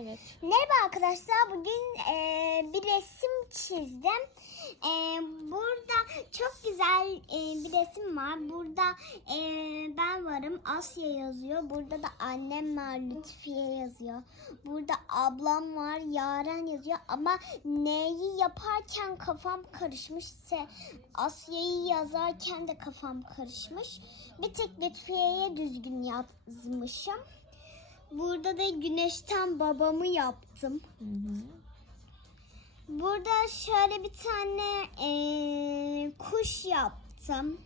Evet. Merhaba arkadaşlar. Bugün e, bir resim çizdim. E, burada çok güzel e, bir resim var. Burada e, ben varım. Asya yazıyor. Burada da annem var. Lütfiye yazıyor. Burada ablam var. Yaren yazıyor. Ama neyi yaparken kafam karışmış. Asya'yı yazarken de kafam karışmış. Bir tek Lütfiye'ye düzgün yazmışım. Burada da güneşten babamı yaptım. Hı hı. Burada şöyle bir tane eee, kuş yaptım.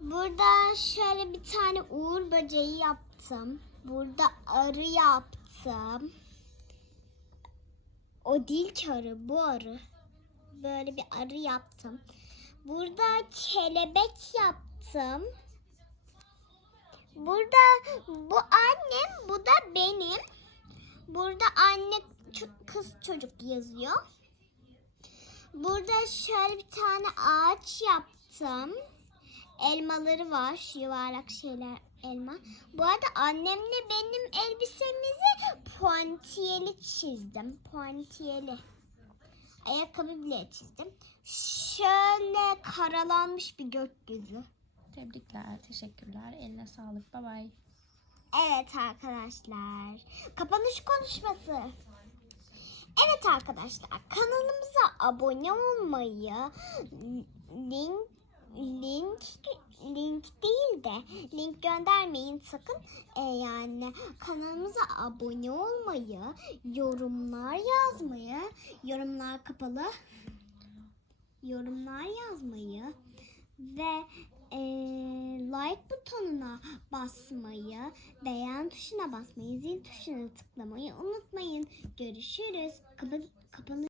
Burada şöyle bir tane uğur böceği yaptım. Burada arı yaptım. O değil ki arı, bu arı. Böyle bir arı yaptım. Burada kelebek yaptım. Burada bu annem, bu da benim. Burada anne kız çocuk yazıyor. Burada şöyle bir tane ağaç yaptım. Elmaları var, yuvarlak şeyler elma. Bu arada annemle benim elbisemizi puantiyeli çizdim. Puantiyeli. Ayakkabı bile çizdim. Şöyle karalanmış bir gökyüzü. Tebrikler, teşekkürler. Eline sağlık. Bye bye. Evet arkadaşlar. Kapanış konuşması. Evet arkadaşlar kanalımıza abone olmayı link link link değil de link göndermeyin sakın. Ee, yani kanalımıza abone olmayı, yorumlar yazmayı, yorumlar kapalı. Yorumlar yazmayı ve butonuna basmayı, beğen tuşuna basmayı, zil tuşuna tıklamayı unutmayın. Görüşürüz. Kapa kapanış